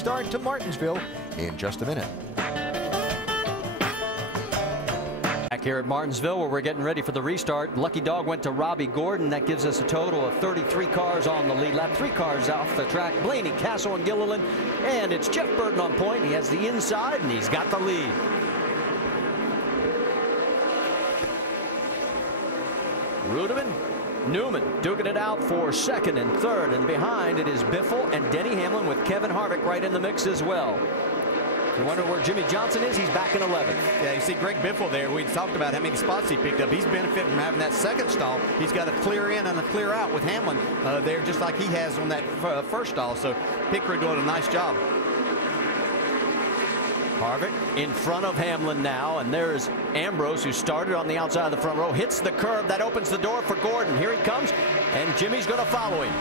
start to Martinsville in just a minute. Back here at Martinsville, where we're getting ready for the restart. Lucky Dog went to Robbie Gordon. That gives us a total of 33 cars on the lead lap. 3 cars off the track. Blaney, Castle, and Gilliland. And it's Jeff Burton on point. He has the inside, and he's got the lead. Rudeman, Newman duking it out for second and third. And behind it is Biffle and Denny Hamlin with Kevin Harvick right in the mix as well. You wonder where Jimmy Johnson is. He's back in 11th. Yeah, you see Greg Biffle there. We talked about how many spots he picked up. He's benefiting from having that second stall. He's got a clear in and a clear out with Hamlin there, just like he has on that first stall. So pit crew doing a nice job. Harvick in front of Hamlin now, and there's Ambrose, who started on the outside of the front row, hits the curb. That opens the door for Gordon. Here he comes, and Jimmy's going to follow him.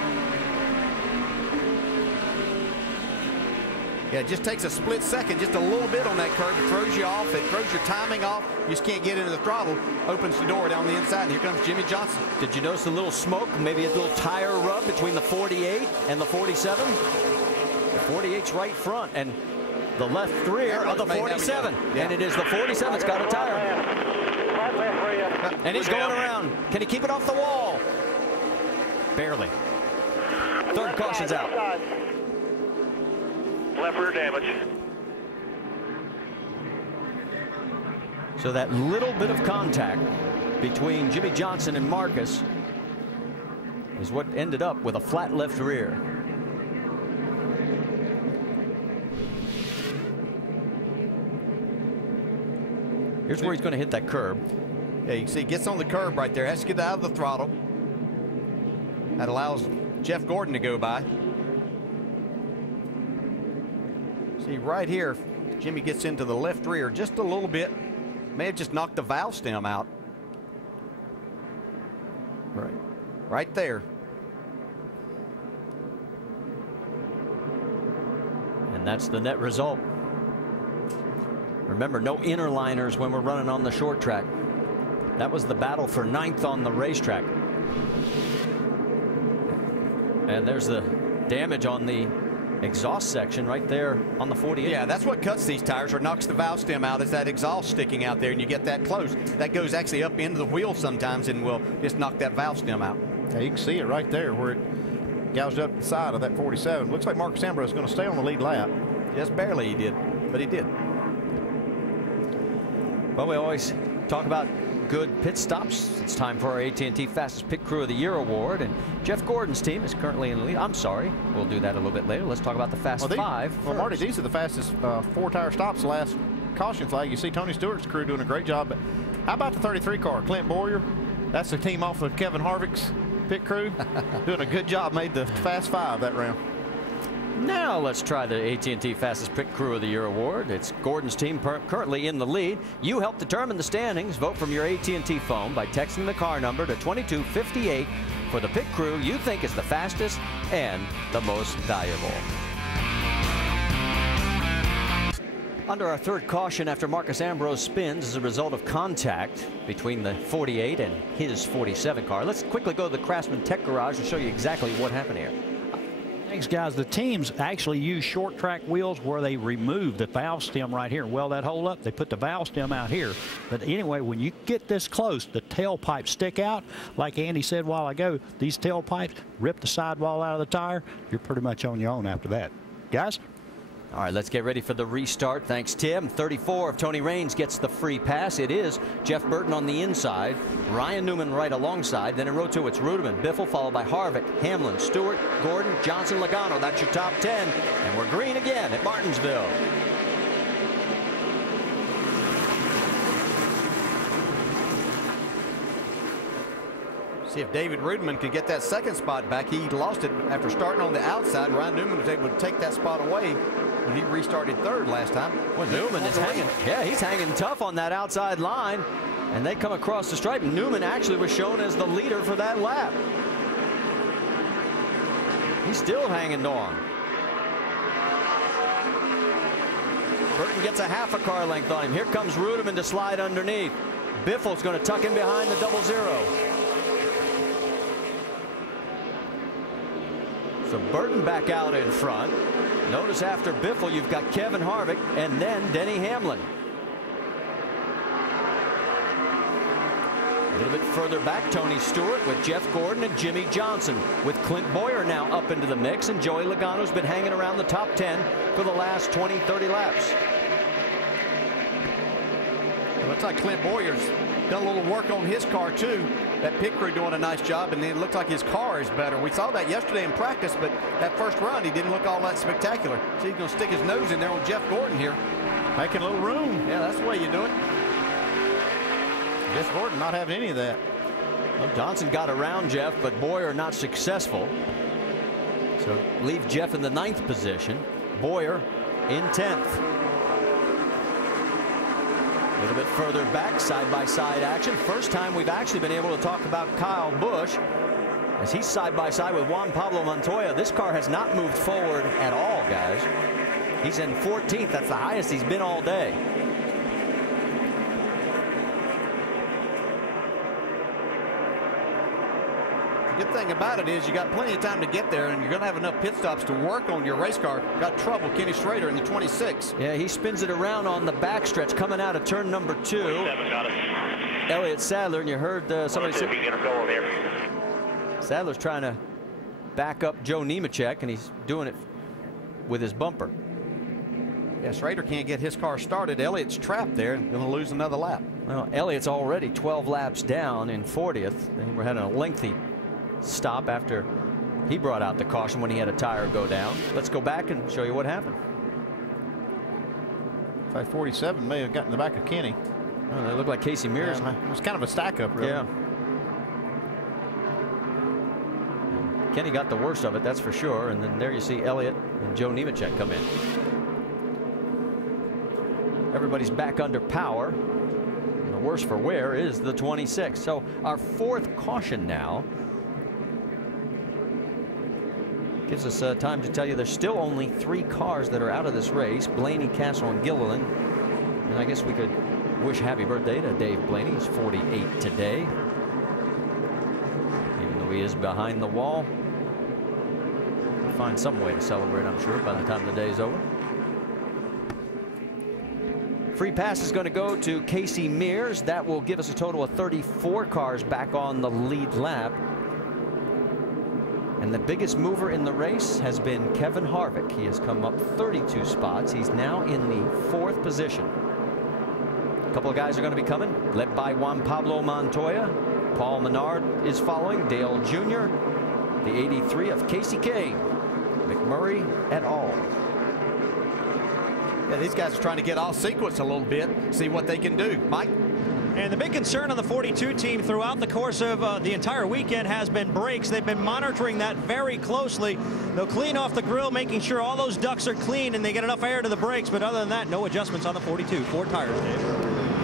Yeah, it just takes a split second, just a little bit on that curve. It throws you off. It throws your timing off. You just can't get into the throttle. Opens the door down the inside, and here comes Jimmy Johnson. Did you notice a little smoke, maybe a little tire rub between the 48 and the 47? The 48's right front, and the left rear of the 47. Yeah. And it is the 47 that's got a tire. And he's going around. Can he keep it off the wall? Barely. Third caution's out. Left rear damage. So that little bit of contact between Jimmy Johnson and Marcus is what ended up with a flat left rear. Here's where he's going to hit that curb. Yeah, you can see he gets on the curb right there. Has to get out of the throttle. That allows Jeff Gordon to go by. See right here, Jimmy gets into the left rear just a little bit. May have just knocked the valve stem out. Right there. And that's the net result. Remember, no inner liners when we're running on the short track. That was the battle for 9th on the racetrack. And there's the damage on the exhaust section right there on the 48. Yeah, that's what cuts these tires or knocks the valve stem out, is that exhaust sticking out there, and you get that close. That goes actually up into the wheel sometimes and will just knock that valve stem out. Yeah, you can see it right there where it gouged up the side of that 47. Looks like Marcus Ambrose is going to stay on the lead lap. Just barely he did, but he did. Well, we always talk about good pit stops. It's time for our AT&T Fastest Pit Crew of the Year award, and Jeff Gordon's team is currently in the lead. I'm sorry, we'll do that a little bit later. Let's talk about the Fast Five. Well, Marty, these are the fastest 4-tire stops. The last caution flag. You see Tony Stewart's crew doing a great job. But how about the 33 car, Clint Boyer? That's the team off of Kevin Harvick's pit crew, doing a good job. Made the Fast Five that round. Now let's try the AT&T Fastest Pit Crew of the Year award. It's Gordon's team currently in the lead. You help determine the standings. Vote from your AT&T phone by texting the car number to 2258 for the pit crew you think is the fastest and the most valuable. Under our third caution after Marcus Ambrose spins as a result of contact between the 48 and his 47 car. Let's quickly go to the Craftsman Tech Garage and show you exactly what happened here. Thanks, guys. The teams actually use short track wheels where they remove the valve stem right here and weld that hole up. They put the valve stem out here. But anyway, when you get this close, the tailpipes stick out. Like Andy said a while ago, these tailpipes rip the sidewall out of the tire. You're pretty much on your own after that. Guys? All right, let's get ready for the restart. Thanks, Tim. 34 of Tony Raines gets the free pass. It is Jeff Burton on the inside, Ryan Newman right alongside. Then in row 2, it's Rudeman, Biffle, followed by Harvick, Hamlin, Stewart, Gordon, Johnson, Logano. That's your top 10. And we're green again at Martinsville. See if David Rudeman could get that second spot back. He lost it after starting on the outside. Ryan Newman was able to take that spot away when he restarted third last time. Well, Newman is hanging. Yeah, he's hanging tough on that outside line. And they come across the stripe. Newman actually was shown as the leader for that lap. He's still hanging on. Burton gets a half a car length on him. Here comes Rudeman to slide underneath. Biffle's going to tuck in behind the 00. So Burton back out in front. Notice after Biffle, you've got Kevin Harvick and then Denny Hamlin. A little bit further back, Tony Stewart with Jeff Gordon and Jimmy Johnson, with Clint Boyer now up into the mix, and Joey Logano's been hanging around the top 10 for the last 20-30 laps. It looks like Clint Boyer's done a little work on his car too. That pit crew doing a nice job, and then it looks like his car is better. We saw that yesterday in practice, but that first run he didn't look all that spectacular. So he's going to stick his nose in there on Jeff Gordon here, Making a little room. Yeah, that's the way you do it. Jeff Gordon not having any of that. Well, Johnson got around Jeff, but Boyer not successful. So leave Jeff in the 9th position. Boyer in 10th. A little bit further back, side-by-side action. First time we've actually been able to talk about Kyle Busch, as he's side-by-side with Juan Pablo Montoya. This car has not moved forward at all, guys. He's in 14th. That's the highest he's been all day. Good thing about it is you got plenty of time to get there, and you're going to have enough pit stops to work on your race car. Got trouble, Kenny Schrader in the 26. Yeah, he spins it around on the backstretch coming out of turn number 2. Elliott Sadler, and you heard somebody say Sadler's trying to back up Joe Nemechek, and he's doing it with his bumper. Yeah, Schrader can't get his car started. Elliott's trapped there, going to lose another lap. Well, Elliott's already 12 laps down in 40th. We're having a lengthy stop after he brought out the caution when he had a tire go down. Let's go back and show you what happened. 547 may have gotten in the back of Kenny. Oh, they look like Casey Mears. Yeah, it was kind of a stack up, really. Yeah. Kenny got the worst of it, that's for sure. And then there you see Elliott and Joe Nemechek come in. Everybody's back under power. And the worse for wear is the 26. So our 4th caution now gives us time to tell you there's still only 3 cars that are out of this race. Blaney, Castle, and Gilliland. And I guess we could wish happy birthday to Dave Blaney. He's 48 today. Even though he is behind the wall, we'll find some way to celebrate, I'm sure, by the time the day is over. Free pass is going to go to Casey Mears. That will give us a total of 34 cars back on the lead lap. And the biggest mover in the race has been Kevin Harvick. He has come up 32 spots. He's now in the 4th position. A couple of guys are going to be coming, led by Juan Pablo Montoya. Paul Menard is following. Dale Jr., the 83 of Casey Kane. McMurray et al. Yeah, these guys are trying to get off sequence a little bit, see what they can do. Mike? And the big concern on the 42 team throughout the course of the entire weekend has been brakes. They've been monitoring that very closely. They'll clean off the grill, making sure all those ducts are clean and they get enough air to the brakes. But other than that, no adjustments on the 42. 4 tires, Dave.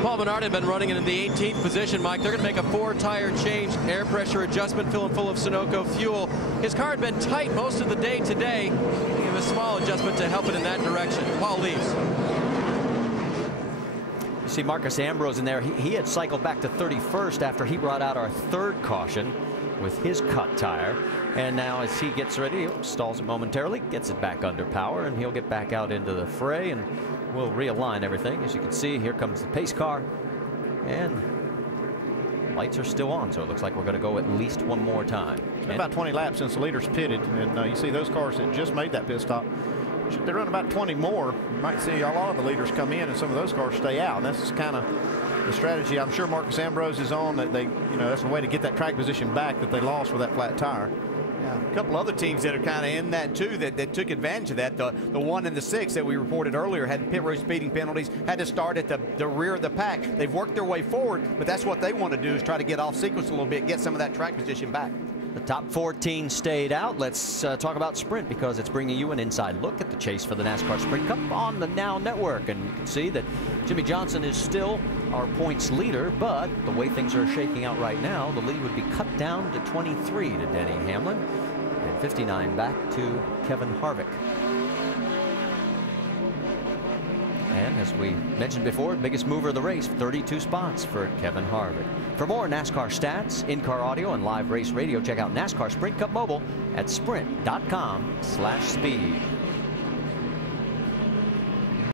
Paul Menard had been running in the 18th position, Mike. They're going to make a 4-tire change, air pressure adjustment, filling full of Sunoco fuel. His car had been tight most of the day today. He gave a small adjustment to help it in that direction. Paul leaves. You see Marcus Ambrose in there. He had cycled back to 31st after he brought out our 3rd caution with his cut tire. And now as he gets ready, he stalls it momentarily, gets it back under power, and he'll get back out into the fray, and we'll realign everything. As you can see, here comes the pace car, and lights are still on, so it looks like we're going to go at least one more time. It's been about 20 laps since the leaders pitted, and you see those cars that just made that pit stop. They run about 20 more. You might see a lot of the leaders come in, and some of those cars stay out. And that's kind of the strategy I'm sure Marcus Ambrose is on. That that's a way to get that track position back that they lost with that flat tire. Yeah, a couple other teams that are kind of in that too that took advantage of that. The 1 and the 6 that we reported earlier had pit road speeding penalties, had to start at the rear of the pack. They've worked their way forward, but that's what they want to do, is try to get off sequence a little bit, get some of that track position back. The top 14 stayed out. Let's talk about Sprint, because it's bringing you an inside look at the chase for the NASCAR Sprint Cup on the Now Network. And you can see that Jimmy Johnson is still our points leader, but the way things are shaking out right now, the lead would be cut down to 23 to Denny Hamlin and 59 back to Kevin Harvick. And as we mentioned before, biggest mover of the race, 32 spots for Kevin Harvick. For more NASCAR stats, in-car audio, and live race radio, check out NASCAR Sprint Cup Mobile at sprint.com/speed.